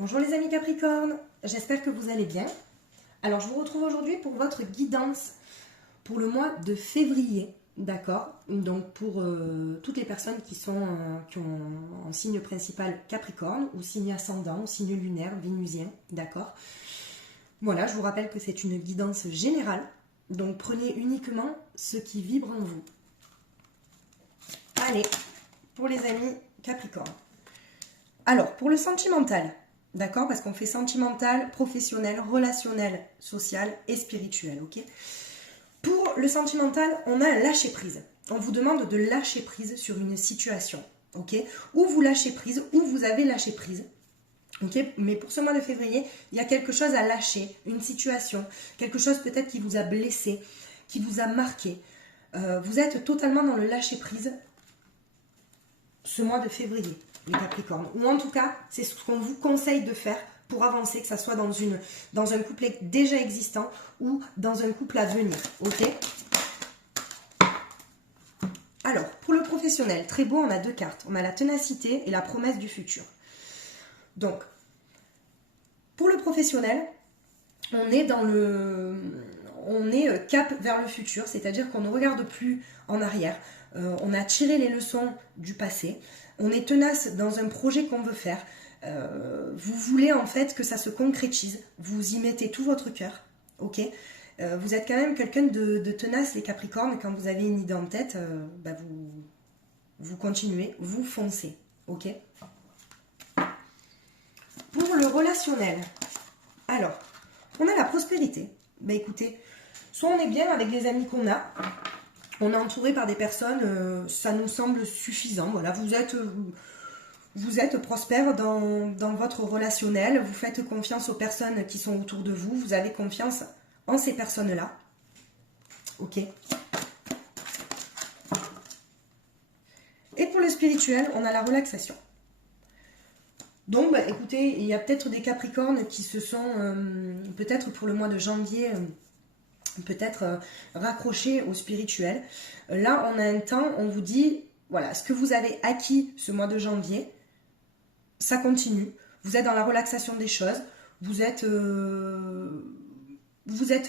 Bonjour les amis Capricorne, j'espère que vous allez bien. Alors je vous retrouve aujourd'hui pour votre guidance pour le mois de février, d'accord? Donc pour toutes les personnes qui ont un signe principal Capricorne ou signe ascendant, ou signe lunaire, vénusien, d'accord? Voilà, je vous rappelle que c'est une guidance générale, donc prenez uniquement ce qui vibre en vous. Allez, pour les amis Capricorne. Alors, pour le sentimental, d'accord? Parce qu'on fait sentimental, professionnel, relationnel, social et spirituel, ok? Pour le sentimental, on a lâcher prise. On vous demande de lâcher prise sur une situation, ok? Ou vous lâchez prise, ou vous avez lâché prise. Ok, mais pour ce mois de février, il y a quelque chose à lâcher, une situation, quelque chose peut-être qui vous a blessé, qui vous a marqué. Vous êtes totalement dans le lâcher prise ce mois de février, les Capricornes. Ou en tout cas, c'est ce qu'on vous conseille de faire pour avancer, que ce soit dans un couple déjà existant ou dans un couple à venir. Ok. Alors, pour le professionnel, très beau, on a deux cartes. On a la ténacité et la promesse du futur. Donc, pour le professionnel, on est cap vers le futur, c'est-à-dire qu'on ne regarde plus en arrière. On a tiré les leçons du passé. On est tenace dans un projet qu'on veut faire. Vous voulez en fait que ça se concrétise. Vous y mettez tout votre cœur, ok? Vous êtes quand même quelqu'un de tenace, les Capricornes. Quand vous avez une idée en tête, vous continuez, vous foncez, ok? Pour le relationnel, alors, on a la prospérité. Ben écoutez, soit on est bien avec les amis qu'on a, on est entouré par des personnes, ça nous semble suffisant. Voilà, vous êtes prospère dans votre relationnel, vous faites confiance aux personnes qui sont autour de vous, vous avez confiance en ces personnes-là. Ok. Et pour le spirituel, on a la relaxation. Donc, bah, écoutez, il y a peut-être des Capricornes qui se sont, peut-être pour le mois de janvier, peut-être raccrochés au spirituel. Là, on a un temps, on vous dit, voilà, ce que vous avez acquis ce mois de janvier, ça continue. Vous êtes dans la relaxation des choses, vous êtes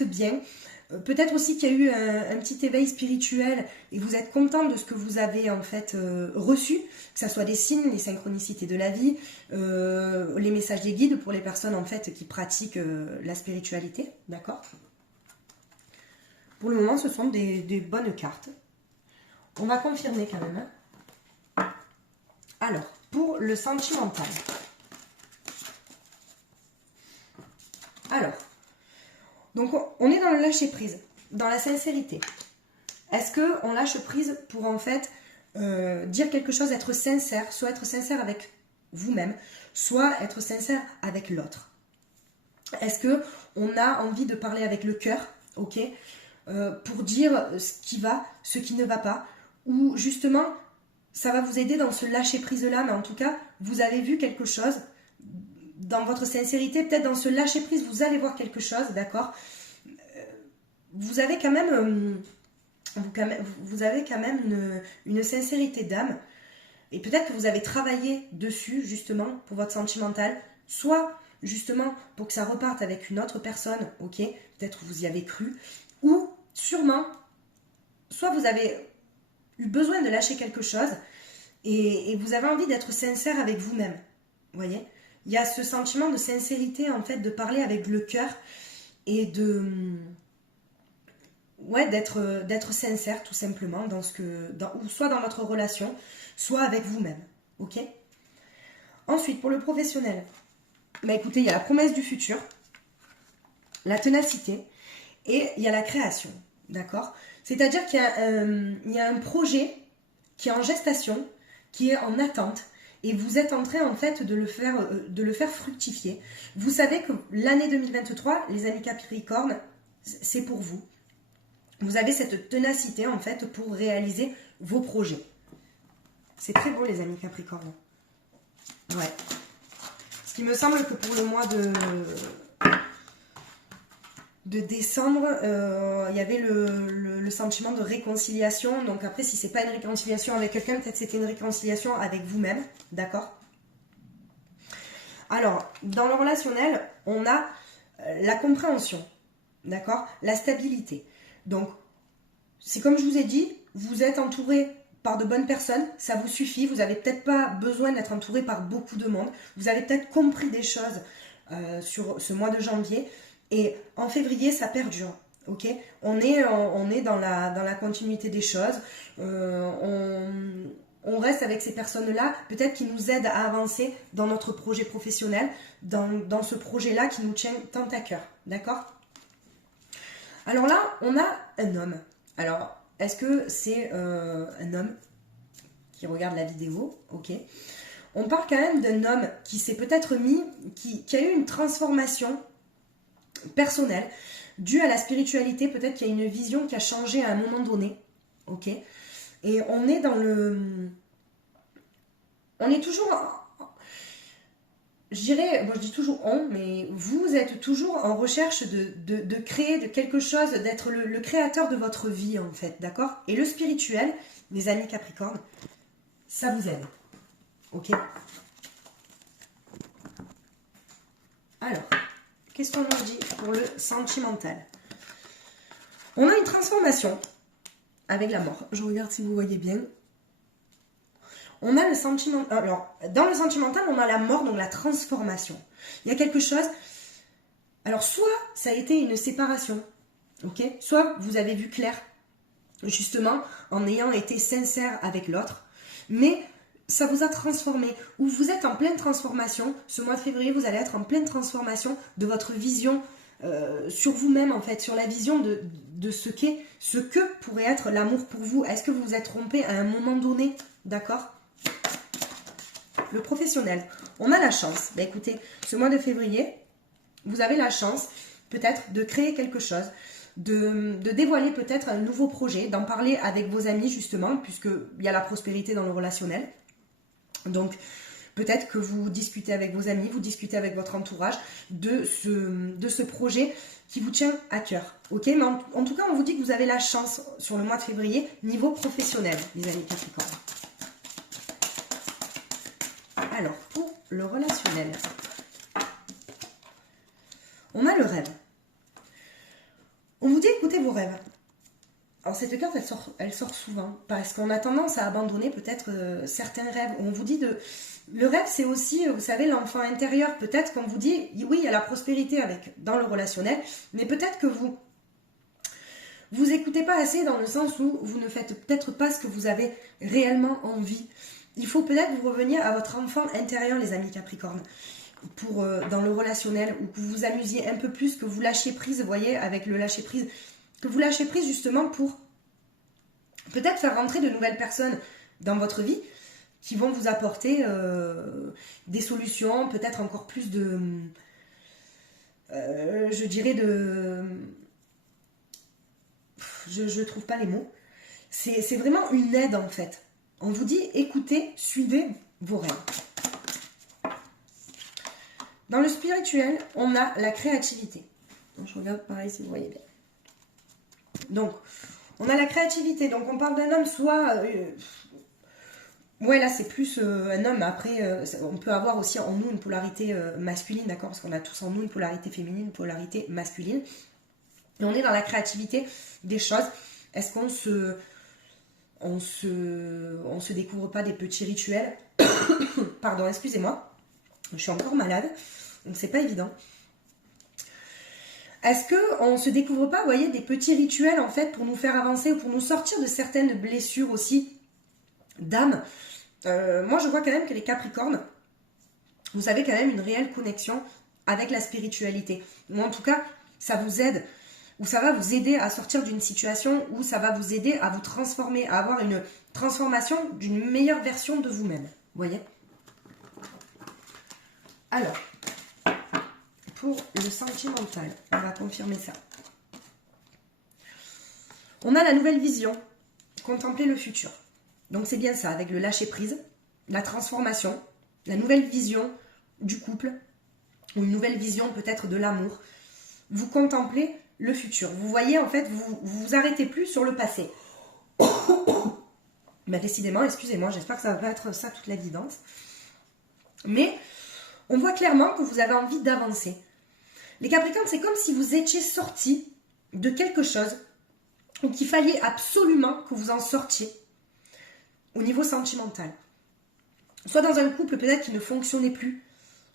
bien. Peut-être aussi qu'il y a eu un petit éveil spirituel et vous êtes content de ce que vous avez en fait reçu, que ce soit des signes, les synchronicités de la vie, les messages des guides pour les personnes en fait qui pratiquent la spiritualité, d'accord? Pour le moment, ce sont des bonnes cartes. On va confirmer quand même. Hein. Alors, pour le sentimental. Alors, donc on est dans le lâcher prise, dans la sincérité. Est-ce qu'on lâche prise pour en fait dire quelque chose, être sincère, soit être sincère avec vous-même, soit être sincère avec l'autre? Est-ce qu'on a envie de parler avec le cœur, ok, pour dire ce qui va, ce qui ne va pas, ou justement ça va vous aider dans ce lâcher prise là, mais en tout cas vous avez vu quelque chose dans votre sincérité, peut-être dans ce lâcher prise vous allez voir quelque chose, d'accord? Vous avez quand même une sincérité d'âme, et peut-être que vous avez travaillé dessus justement pour votre sentimental, soit justement pour que ça reparte avec une autre personne, ok, peut-être que vous y avez cru, ou sûrement, soit vous avez eu besoin de lâcher quelque chose et vous avez envie d'être sincère avec vous-même, vous voyez? Il y a ce sentiment de sincérité en fait, de parler avec le cœur et d'être sincère tout simplement soit dans votre relation, soit avec vous-même, ok? Ensuite, pour le professionnel, bah écoutez, il y a la promesse du futur, la ténacité et il y a la création, d'accord? C'est-à-dire qu'il y a un projet qui est en gestation, qui est en attente, et vous êtes en train en fait de le faire fructifier. Vous savez que l'année 2023, les amis Capricorne, c'est pour vous. Vous avez cette ténacité en fait pour réaliser vos projets. C'est très beau les amis Capricorne. Ouais. Ce qui me semble que pour le mois de décembre, il y avait le sentiment de réconciliation. Donc après, si c'est pas une réconciliation avec quelqu'un, peut-être c'était une réconciliation avec vous-même, d'accord? Alors, dans le relationnel, on a la compréhension, d'accord? La stabilité. Donc, c'est comme je vous ai dit, vous êtes entouré par de bonnes personnes, ça vous suffit, vous n'avez peut-être pas besoin d'être entouré par beaucoup de monde, vous avez peut-être compris des choses sur ce mois de janvier, et en février, ça perdure. Ok, on est dans la continuité des choses, on reste avec ces personnes-là, peut-être qui nous aident à avancer dans notre projet professionnel, dans ce projet-là qui nous tient tant à cœur, d'accord? Alors là, on a un homme. Alors, est-ce que c'est un homme qui regarde la vidéo? Ok. On parle quand même d'un homme qui s'est peut-être qui a eu une transformation personnelle, due à la spiritualité, peut-être qu'il y a une vision qui a changé à un moment donné, ok. Et on est dans on est toujours, je dirais, bon, je dis toujours on, mais vous êtes toujours en recherche de créer de quelque chose, d'être le créateur de votre vie en fait, d'accord. Et le spirituel, mes amis Capricorne, ça vous aide, ok. Alors, qu'est-ce qu'on nous dit pour le sentimental? On a une transformation avec la mort. Je regarde si vous voyez bien. On a le sentiment. Alors, dans le sentimental, on a la mort, donc la transformation. Il y a quelque chose. Alors, soit ça a été une séparation, ok? Soit vous avez vu clair, justement, en ayant été sincère avec l'autre, mais ça vous a transformé, ou vous êtes en pleine transformation. Ce mois de février, vous allez être en pleine transformation de votre vision sur vous-même, en fait, sur la vision de ce que pourrait être l'amour pour vous. Est-ce que vous vous êtes trompé à un moment donné, d'accord? Le professionnel, on a la chance. Ben écoutez, ce mois de février, vous avez la chance peut-être de créer quelque chose, de dévoiler peut-être un nouveau projet, d'en parler avec vos amis justement, puisqu'il y a la prospérité dans le relationnel. Donc, peut-être que vous discutez avec vos amis, vous discutez avec votre entourage de ce projet qui vous tient à cœur. Ok, mais en tout cas, on vous dit que vous avez la chance sur le mois de février, niveau professionnel, les amis Capricorne. Alors, pour le relationnel, on a le rêve. On vous dit écoutez vos rêves. Alors cette carte, elle sort souvent, parce qu'on a tendance à abandonner peut-être certains rêves. On vous dit le rêve, c'est aussi, vous savez, l'enfant intérieur. Peut-être qu'on vous dit, oui, il y a la prospérité dans le relationnel, mais peut-être que vous écoutez pas assez dans le sens où vous ne faites peut-être pas ce que vous avez réellement envie. Il faut peut-être vous revenir à votre enfant intérieur, les amis Capricorne, pour dans le relationnel, ou que vous vous amusiez un peu plus, que vous lâchiez prise, vous voyez, avec le lâcher prise, que vous lâchez prise justement pour peut-être faire rentrer de nouvelles personnes dans votre vie qui vont vous apporter des solutions, peut-être encore plus de, je dirais je trouve pas les mots. C'est vraiment une aide en fait. On vous dit écoutez, suivez vos rêves. Dans le spirituel, on a la créativité. Donc, je regarde pareil si vous voyez bien. Donc, on a la créativité. Donc, on parle d'un homme, soit... ouais, là, c'est plus un homme. Après, on peut avoir aussi en nous une polarité masculine, d'accord? Parce qu'on a tous en nous une polarité féminine, une polarité masculine. Et on est dans la créativité des choses. Est-ce qu'on se découvre pas des petits rituels? Pardon, excusez-moi. Je suis encore malade, donc c'est pas évident. Est-ce qu'on ne se découvre pas, vous voyez, des petits rituels en fait pour nous faire avancer ou pour nous sortir de certaines blessures aussi d'âme? Moi je vois quand même que les Capricornes, vous avez quand même une réelle connexion avec la spiritualité. Ou en tout cas, ça vous aide, ou ça va vous aider à sortir d'une situation, ou ça va vous aider à vous transformer, à avoir une transformation d'une meilleure version de vous-même. Vous voyez? Alors, pour le sentimental, on va confirmer ça. On a la nouvelle vision, contempler le futur. Donc c'est bien ça, avec le lâcher-prise, la transformation, la nouvelle vision du couple, ou une nouvelle vision peut-être de l'amour. Vous contemplez le futur. Vous voyez, en fait, vous vous arrêtez plus sur le passé. Ben, décidément, excusez-moi, j'espère que ça va pas être ça toute l'évidence. Mais On voit clairement que vous avez envie d'avancer. Les Capricornes, c'est comme si vous étiez sortis de quelque chose ou qu'il fallait absolument que vous en sortiez au niveau sentimental. Soit dans un couple peut-être qui ne fonctionnait plus,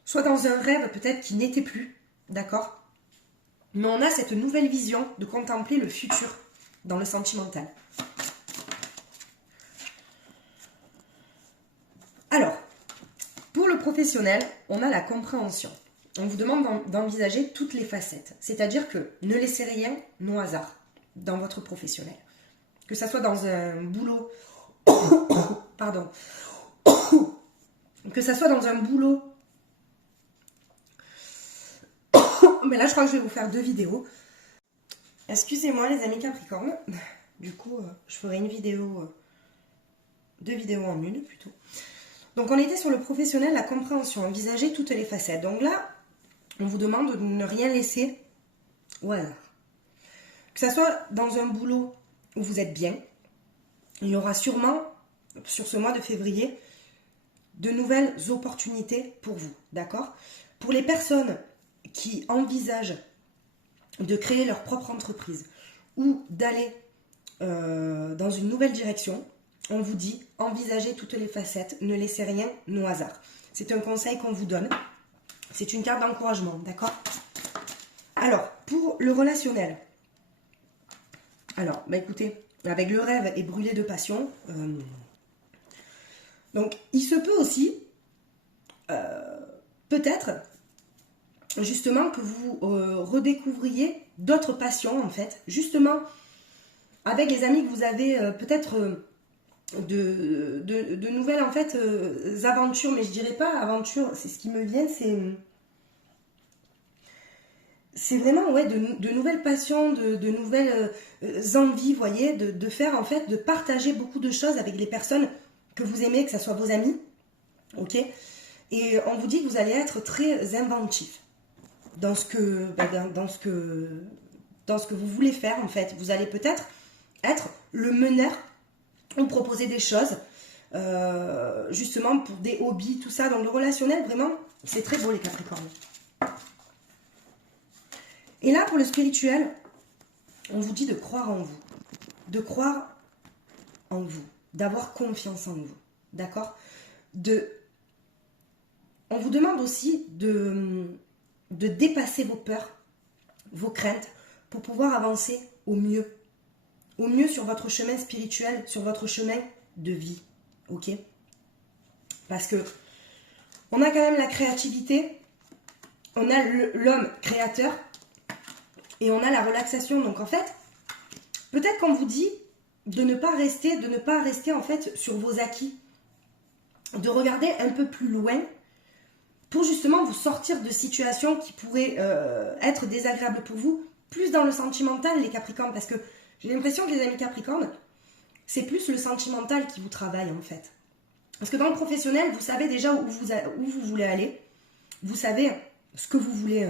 soit dans un rêve peut-être qui n'était plus, d'accord? Mais on a cette nouvelle vision de contempler le futur dans le sentimental. Alors, pour le professionnel, on a la compréhension. On vous demande d'envisager toutes les facettes. C'est-à-dire que ne laissez rien au hasard dans votre professionnel. Que ça soit dans un boulot... Pardon. Que ça soit dans un boulot... Mais là, je crois que je vais vous faire 2 vidéos. Excusez-moi, les amis Capricorne. Du coup, je ferai une vidéo... 2 vidéos en une, plutôt. Donc, on était sur le professionnel, la compréhension, envisager toutes les facettes. Donc là, on vous demande de ne rien laisser au hasard. Que ça soit dans un boulot où vous êtes bien, il y aura sûrement, sur ce mois de février, de nouvelles opportunités pour vous, d'accord? Pour les personnes qui envisagent de créer leur propre entreprise ou d'aller dans une nouvelle direction, on vous dit, envisagez toutes les facettes, ne laissez rien au hasard. C'est un conseil qu'on vous donne. C'est une carte d'encouragement, d'accord? Alors, pour le relationnel. Alors, bah écoutez, avec le rêve et brûlé de passion, donc il se peut aussi, peut-être, justement, que vous redécouvriez d'autres passions, en fait. Justement, avec les amis que vous avez, peut-être de nouvelles, en fait, aventures. Mais je dirais pas aventures, c'est ce qui me vient, c'est vraiment, ouais, de nouvelles passions, de nouvelles envies, vous voyez, de faire, en fait, de partager beaucoup de choses avec les personnes que vous aimez, que ce soit vos amis, ok? Et on vous dit que vous allez être très inventif dans ce que, dans ce que vous voulez faire, en fait. Vous allez peut-être être le meneur ou proposer des choses, justement, pour des hobbies, tout ça. Dans le relationnel, vraiment, c'est très beau, les Capricornes. Et là, pour le spirituel, on vous dit de croire en vous. De croire en vous. D'avoir confiance en vous. D'accord? On vous demande aussi de dépasser vos peurs, vos craintes, pour pouvoir avancer au mieux. Au mieux sur votre chemin spirituel, sur votre chemin de vie. Ok? Parce que on a quand même la créativité, on a l'homme créateur, et on a la relaxation. Donc en fait, peut-être qu'on vous dit de ne pas rester en fait sur vos acquis, de regarder un peu plus loin pour justement vous sortir de situations qui pourraient être désagréables pour vous, plus dans le sentimental, les Capricornes, parce que j'ai l'impression que les amis Capricornes, c'est plus le sentimental qui vous travaille en fait. Parce que dans le professionnel, vous savez déjà où vous voulez aller, vous savez ce que vous voulez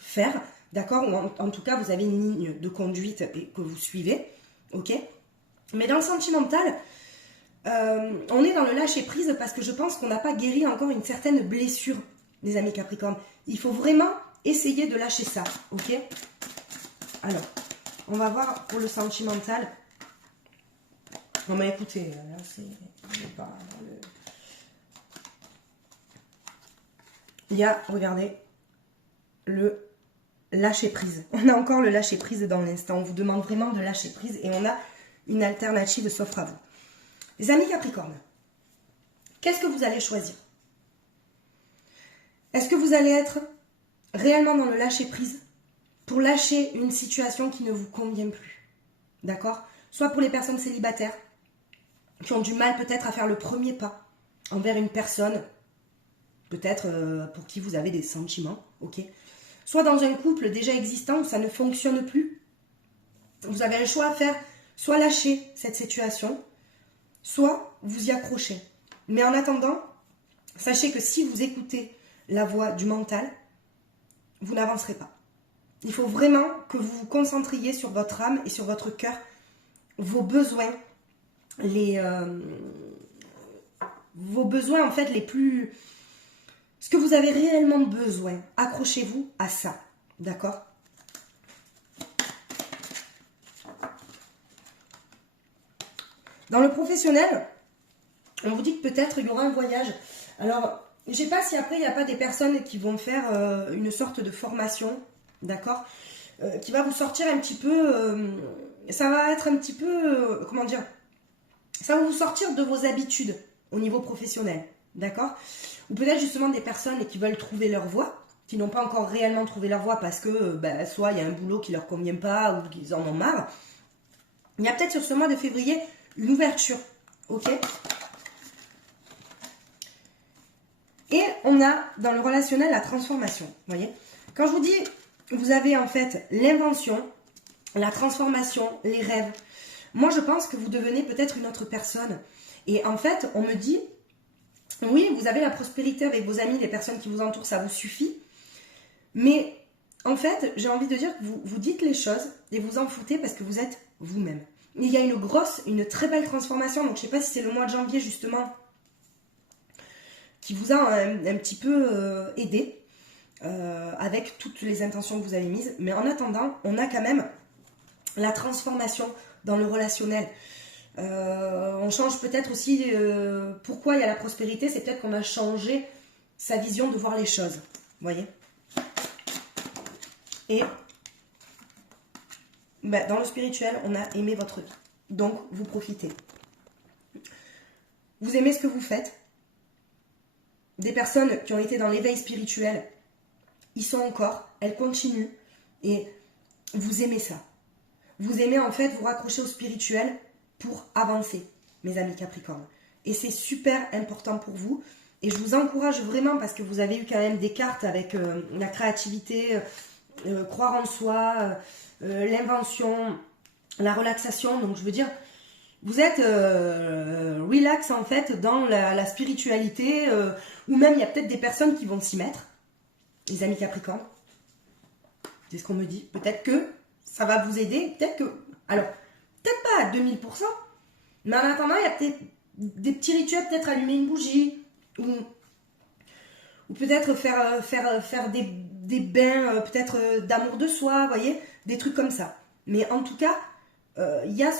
faire, d'accord? Ou en tout cas, vous avez une ligne de conduite et que vous suivez, ok? Mais dans le sentimental, on est dans le lâcher-prise parce que je pense qu'on n'a pas guéri encore une certaine blessure, les amis Capricornes. Il faut vraiment essayer de lâcher ça, ok? Alors, on va voir pour le sentimental. Non mais écoutez, là c'est pas... Il y a, regardez, le lâcher-prise. On a encore le lâcher-prise dans l'instant. On vous demande vraiment de lâcher prise et on a une alternative s'offre à vous. Les amis Capricorne, qu'est-ce que vous allez choisir? Est-ce que vous allez être réellement dans le lâcher-prise pour lâcher une situation qui ne vous convient plus? D'accord? Soit pour les personnes célibataires qui ont du mal peut-être à faire le premier pas envers une personne, peut-être pour qui vous avez des sentiments, ok? Soit dans un couple déjà existant où ça ne fonctionne plus. Vous avez un choix à faire, soit lâcher cette situation, soit vous y accrocher. Mais en attendant, sachez que si vous écoutez la voix du mental, vous n'avancerez pas. Il faut vraiment que vous vous concentriez sur votre âme et sur votre cœur, vos besoins, vos besoins en fait les plus ce que vous avez réellement besoin. Accrochez-vous à ça, d'accord? Dans le professionnel, on vous dit que peut-être il y aura un voyage. Alors, je ne sais pas si après il n'y a pas des personnes qui vont faire une sorte de formation, d'accord, qui va vous sortir un petit peu, ça va être un petit peu, comment dire, ça va vous sortir de vos habitudes au niveau professionnel, d'accord? Ou peut-être justement des personnes qui veulent trouver leur voie, qui n'ont pas encore réellement trouvé leur voie parce que soit il y a un boulot qui leur convient pas ou qu'ils en ont marre. Il y a peut-être sur ce mois de février une ouverture, ok? Et on a dans le relationnel la transformation, vous voyez? Quand je vous dis, vous avez en fait l'invention, la transformation, les rêves. Moi, je pense que vous devenez peut-être une autre personne. Et en fait, on me dit, oui, vous avez la prospérité avec vos amis, les personnes qui vous entourent, ça vous suffit. Mais en fait, j'ai envie de dire que vous dites les choses et vous en foutez parce que vous êtes vous-même. Il y a une très belle transformation. Donc, je ne sais pas si c'est le mois de janvier, justement, qui vous a un petit peu aidé avec toutes les intentions que vous avez mises. Mais en attendant, on a quand même la transformation dans le relationnel. On change peut-être aussi pourquoi il y a la prospérité, c'est peut-être qu'on a changé sa vision de voir les choses. Vous voyez? Et dans le spirituel, on a aimé votre vie. Donc, vous profitez. Vous aimez ce que vous faites. Des personnes qui ont été dans l'éveil spirituel, ils sont encore, elles continuent. Et vous aimez ça. Vous aimez en fait vous raccrocher au spirituel pour avancer, mes amis Capricorne. Et c'est super important pour vous. Et je vous encourage vraiment parce que vous avez eu quand même des cartes avec la créativité, croire en soi, l'invention, la relaxation. Donc je veux dire, vous êtes relax en fait dans la spiritualité. Ou même il y a peut-être des personnes qui vont s'y mettre. Les amis Capricorne. C'est ce qu'on me dit. Peut-être que ça va vous aider. Peut-être que... Alors, peut-être pas à 2000%. Mais en attendant, il y a peut-être des petits rituels. Peut-être allumer une bougie. Ou peut-être faire des bains peut-être d'amour de soi. Vous voyez? Des trucs comme ça. Mais en tout cas, il y a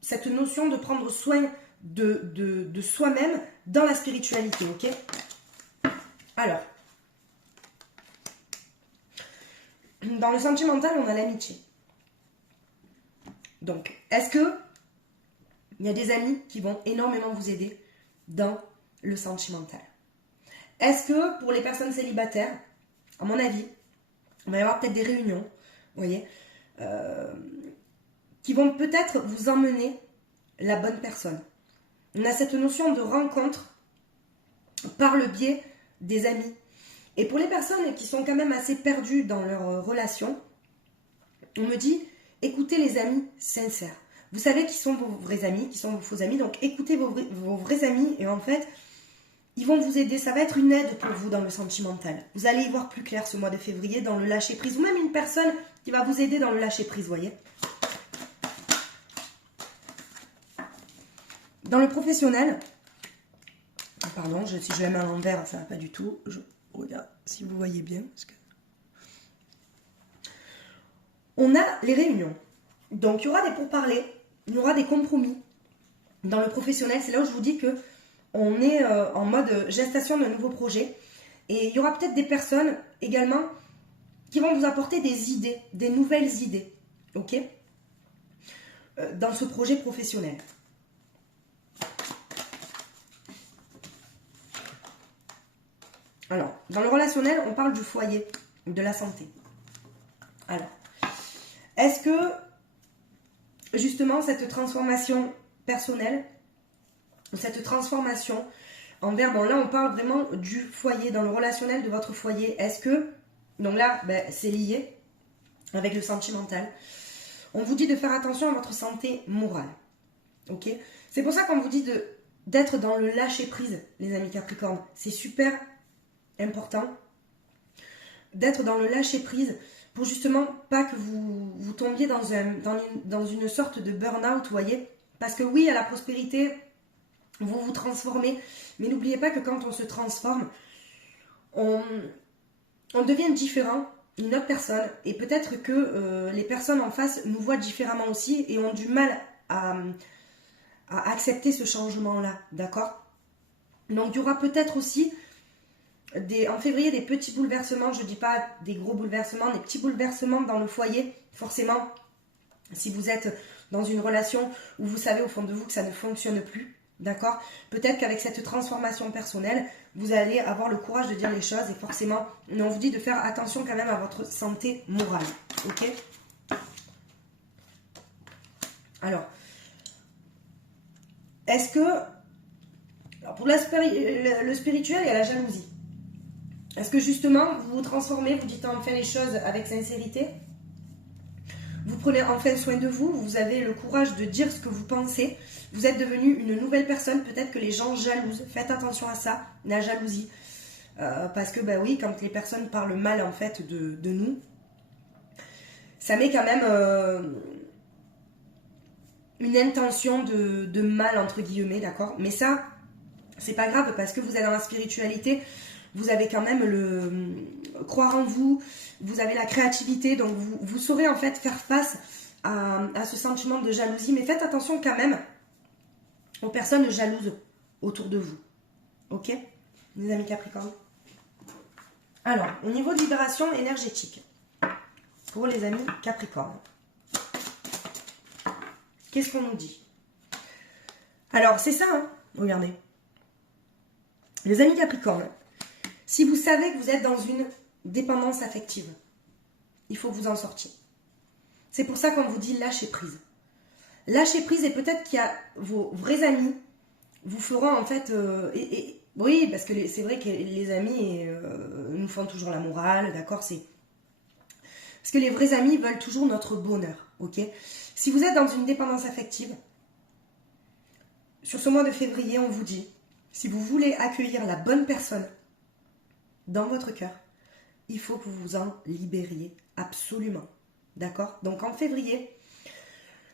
cette notion de prendre soin de soi-même dans la spiritualité. Ok? Alors... Dans le sentimental, on a l'amitié. Donc, est-ce que il y a des amis qui vont énormément vous aider dans le sentimental? Est-ce que pour les personnes célibataires, à mon avis, il va y avoir peut-être des réunions, vous voyez, qui vont peut-être vous emmener la bonne personne. On a cette notion de rencontre par le biais des amis. Et pour les personnes qui sont quand même assez perdues dans leur relation, on me dit, écoutez les amis sincères. Vous savez qui sont vos vrais amis, qui sont vos faux amis, donc écoutez vos vrais amis et en fait, ils vont vous aider. Ça va être une aide pour vous dans le sentimental. Vous allez y voir plus clair ce mois de février dans le lâcher-prise, ou même une personne qui va vous aider dans le lâcher-prise, voyez. Dans le professionnel, pardon, si je la mets à l'envers, ça va pas du tout. Je regarde si vous voyez bien. Parce que... On a les réunions. Donc, il y aura des pourparlers, il y aura des compromis. Dans le professionnel, c'est là où je vous dis que on est en mode gestation d'un nouveau projet. Et il y aura peut-être des personnes également qui vont vous apporter des idées, des nouvelles idées. Ok? Dans ce projet professionnel. Alors, dans le relationnel, on parle du foyer, de la santé. Alors, est-ce que, justement, cette transformation personnelle, cette transformation envers, bon là, on parle vraiment du foyer, dans le relationnel de votre foyer. Est-ce que, donc là, c'est lié avec le sentimental. On vous dit de faire attention à votre santé morale. Ok? C'est pour ça qu'on vous dit d'être dans le lâcher-prise, les amis Capricorne. C'est super important d'être dans le lâcher-prise pour justement pas que vous tombiez dans une sorte de burn-out, vous voyez. Parce que oui, à la prospérité, vous vous transformez, mais n'oubliez pas que quand on se transforme, on devient différent, une autre personne, et peut-être que les personnes en face nous voient différemment aussi et ont du mal à accepter ce changement-là, d'accord? Donc il y aura peut-être aussi en février des petits bouleversements, je ne dis pas des gros bouleversements, des petits bouleversements dans le foyer, forcément, si vous êtes dans une relation où vous savez au fond de vous que ça ne fonctionne plus, d'accord? Peut-être qu'avec cette transformation personnelle, vous allez avoir le courage de dire les choses et forcément, on vous dit de faire attention quand même à votre santé morale, ok? Alors, est-ce que... Alors pour le spirituel, il y a la jalousie. Est-ce que justement, vous vous transformez, vous dites enfin les choses avec sincérité? Vous prenez enfin soin de vous, vous avez le courage de dire ce que vous pensez. Vous êtes devenu une nouvelle personne, peut-être que les gens jalousent. Faites attention à ça, la jalousie. Parce que, bah oui, quand les personnes parlent mal en fait de nous, ça met quand même une intention de mal, entre guillemets, d'accord? Mais ça, c'est pas grave parce que vous êtes dans la spiritualité. Vous avez quand même croire en vous, vous avez la créativité, donc vous saurez en fait faire face à ce sentiment de jalousie. Mais faites attention quand même aux personnes jalouses autour de vous. Ok, les amis Capricorne? Alors, au niveau de vibration énergétique, pour les amis Capricorne, qu'est-ce qu'on nous dit? Alors, c'est ça, hein, regardez. Les amis Capricorne, si vous savez que vous êtes dans une dépendance affective, il faut que vous en sortiez. C'est pour ça qu'on vous dit lâcher prise. Lâcher prise et peut-être qu'il y a vos vrais amis vous feront en fait... oui, parce que c'est vrai que les amis nous font toujours la morale, d'accord? Parce que les vrais amis veulent toujours notre bonheur, ok? Si vous êtes dans une dépendance affective, sur ce mois de février, on vous dit, si vous voulez accueillir la bonne personne dans votre cœur, il faut que vous vous en libériez absolument. D'accord? Donc en février,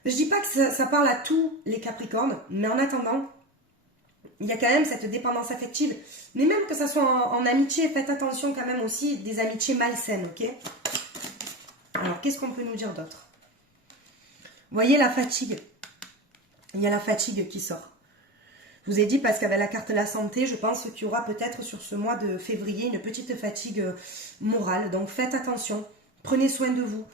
je dis pas que ça parle à tous les Capricornes, mais en attendant, il y a quand même cette dépendance affective. Mais même que ça soit en amitié, faites attention quand même aussi des amitiés malsaines, ok? Alors qu'est-ce qu'on peut nous dire d'autre? Vous voyez la fatigue? Il y a la fatigue qui sort. Je vous ai dit parce qu'avec la carte de la santé, je pense qu'il y aura peut-être sur ce mois de février une petite fatigue morale. Donc faites attention, prenez soin de vous.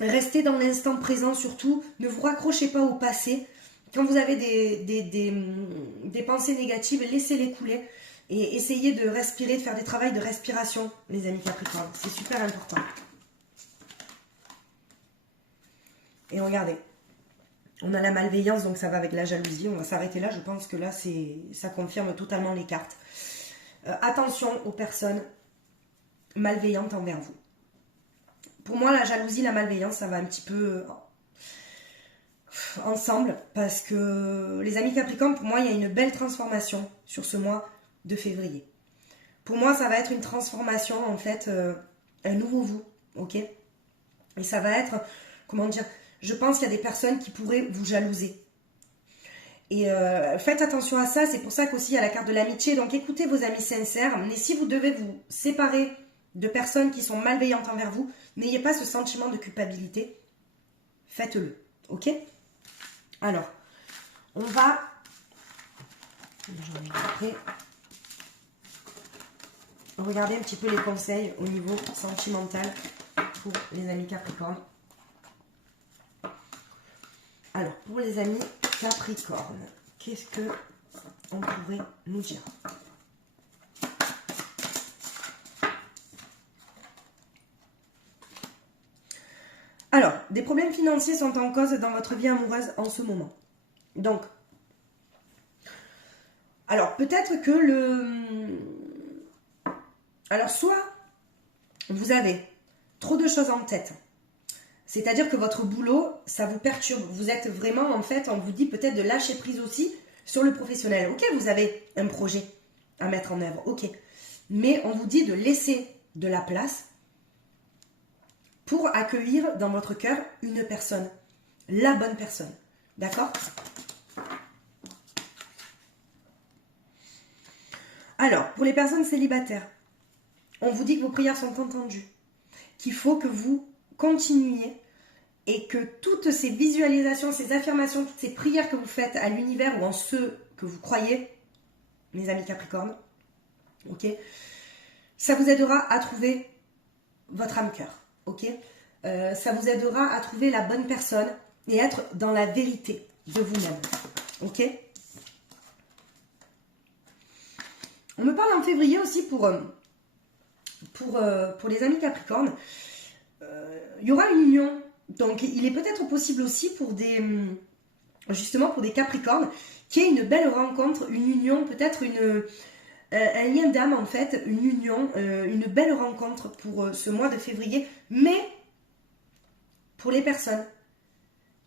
Restez dans l'instant présent surtout. Ne vous raccrochez pas au passé. Quand vous avez des pensées négatives, laissez-les couler. Et essayez de respirer, de faire des travaux de respiration, les amis Capricorne. C'est super important. Et regardez. On a la malveillance, donc ça va avec la jalousie. On va s'arrêter là. Je pense que là, ça confirme totalement les cartes. Attention aux personnes malveillantes envers vous. Pour moi, la jalousie, la malveillance, ça va un petit peu ensemble. Parce que les amis Capricorne, pour moi, il y a une belle transformation sur ce mois de février. Pour moi, ça va être une transformation, en fait, un nouveau vous. Ok? Et ça va être, comment dire... Je pense qu'il y a des personnes qui pourraient vous jalouser. Et faites attention à ça. C'est pour ça qu'aussi il y a la carte de l'amitié. Donc écoutez vos amis sincères. Mais si vous devez vous séparer de personnes qui sont malveillantes envers vous, n'ayez pas ce sentiment de culpabilité. Faites-le. Ok? Alors, on va... J'en ai après. Regardez un petit peu les conseils au niveau sentimental pour les amis Capricorne. Alors, pour les amis Capricorne, qu'est-ce que on pourrait nous dire? Alors, des problèmes financiers sont en cause dans votre vie amoureuse en ce moment. Donc, alors peut-être que alors, soit vous avez trop de choses en tête. C'est-à-dire que votre boulot, ça vous perturbe. Vous êtes vraiment, en fait, on vous dit peut-être de lâcher prise aussi sur le professionnel. Ok, vous avez un projet à mettre en œuvre, ok. Mais on vous dit de laisser de la place pour accueillir dans votre cœur une personne. La bonne personne. D'accord? Alors, pour les personnes célibataires, on vous dit que vos prières sont entendues, qu'il faut que vous continuiez et que toutes ces visualisations, ces affirmations, toutes ces prières que vous faites à l'univers ou en ceux que vous croyez, mes amis Capricorne, ok, ça vous aidera à trouver votre âme-cœur, ok, ça vous aidera à trouver la bonne personne et être dans la vérité de vous-même, ok. On me parle en février aussi pour les amis Capricorne. Il y aura une union, donc il est peut-être possible aussi pour justement pour des Capricornes, qu'il y ait une belle rencontre, une union, peut-être un lien d'âme en fait, une union, une belle rencontre pour ce mois de février, mais pour les personnes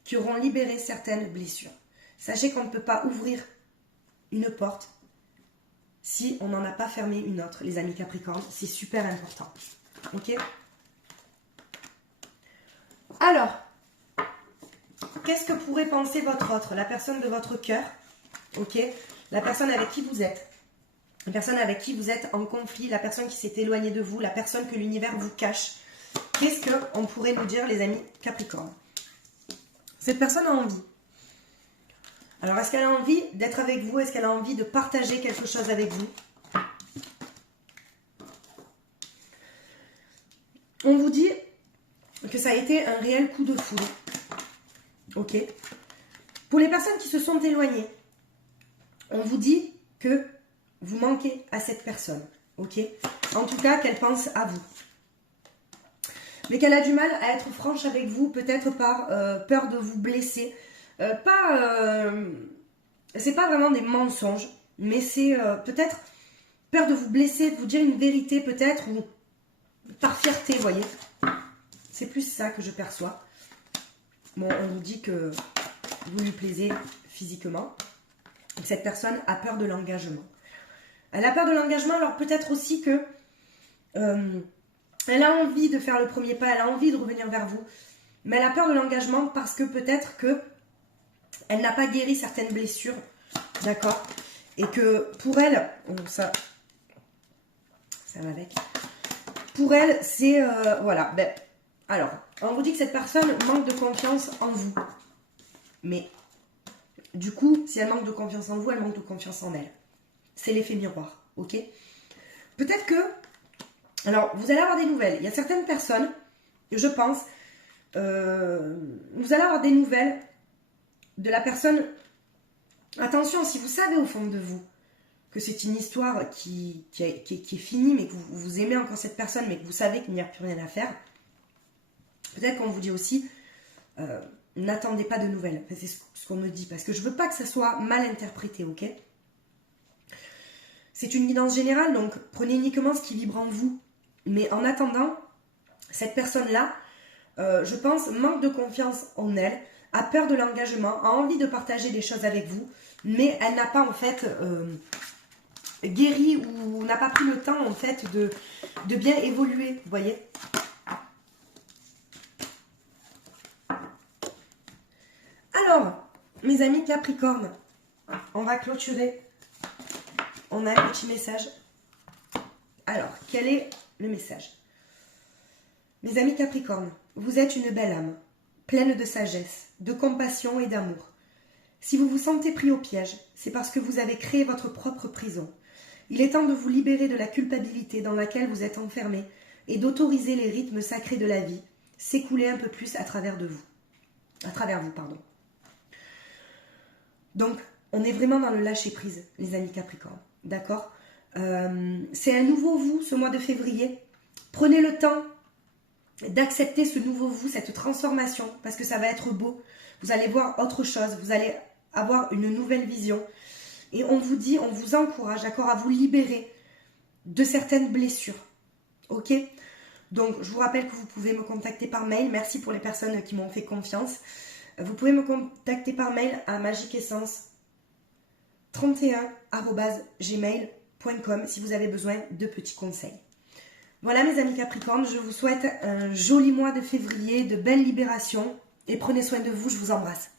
qui auront libéré certaines blessures. Sachez qu'on ne peut pas ouvrir une porte si on n'en a pas fermé une autre, les amis Capricorne, c'est super important, ok. Alors, qu'est-ce que pourrait penser votre autre, la personne de votre cœur, ok, la personne avec qui vous êtes, la personne avec qui vous êtes en conflit, la personne qui s'est éloignée de vous, la personne que l'univers vous cache. Qu'est-ce qu'on pourrait nous dire, les amis Capricorne? Cette personne a envie. Alors, est-ce qu'elle a envie d'être avec vous? Est-ce qu'elle a envie de partager quelque chose avec vous? On vous dit que ça a été un réel coup de foudre. Ok. Pour les personnes qui se sont éloignées, on vous dit que vous manquez à cette personne. Ok. En tout cas, qu'elle pense à vous. Mais qu'elle a du mal à être franche avec vous, peut-être par peur de vous blesser. C'est pas vraiment des mensonges, mais c'est peut-être peur de vous blesser, de vous dire une vérité peut-être, ou par fierté, vous voyez. C'est plus ça que je perçois. Bon, on vous dit que vous lui plaisez physiquement. Cette personne a peur de l'engagement. Elle a peur de l'engagement, alors peut-être aussi que elle a envie de faire le premier pas, elle a envie de revenir vers vous, mais elle a peur de l'engagement parce que peut-être que elle n'a pas guéri certaines blessures, d'accord? Et que pour elle, ça va avec. Pour elle, c'est voilà. Ben, alors, on vous dit que cette personne manque de confiance en vous, mais du coup, si elle manque de confiance en vous, elle manque de confiance en elle. C'est l'effet miroir, ok? Peut-être que, alors, vous allez avoir des nouvelles. Il y a certaines personnes, je pense, vous allez avoir des nouvelles de la personne. Attention, si vous savez au fond de vous que c'est une histoire qui est finie, mais que vous aimez encore cette personne, mais que vous savez qu'il n'y a plus rien à faire, peut-être qu'on vous dit aussi, n'attendez pas de nouvelles. Enfin, c'est ce qu'on me dit, parce que je veux pas que ça soit mal interprété, ok? C'est une guidance générale, donc prenez uniquement ce qui vibre en vous. Mais en attendant, cette personne-là, je pense, manque de confiance en elle, a peur de l'engagement, a envie de partager des choses avec vous, mais elle n'a pas en fait guéri ou n'a pas pris le temps en fait de bien évoluer, vous voyez. Alors, mes amis Capricorne, on va clôturer. On a un petit message. Alors, quel est le message? Mes amis Capricorne, vous êtes une belle âme, pleine de sagesse, de compassion et d'amour. Si vous vous sentez pris au piège, c'est parce que vous avez créé votre propre prison. Il est temps de vous libérer de la culpabilité dans laquelle vous êtes enfermé et d'autoriser les rythmes sacrés de la vie s'écouler un peu plus à travers vous. Donc, on est vraiment dans le lâcher-prise, les amis Capricorne. D'accord? C'est un nouveau vous, ce mois de février. Prenez le temps d'accepter ce nouveau vous, cette transformation, parce que ça va être beau. Vous allez voir autre chose, vous allez avoir une nouvelle vision. Et on vous dit, on vous encourage, d'accord, à vous libérer de certaines blessures. Ok? Donc, je vous rappelle que vous pouvez me contacter par mail. Merci pour les personnes qui m'ont fait confiance. Vous pouvez me contacter par mail à magiqueessence31@gmail.com si vous avez besoin de petits conseils. Voilà mes amis Capricorne, je vous souhaite un joli mois de février, de belles libérations et prenez soin de vous, je vous embrasse.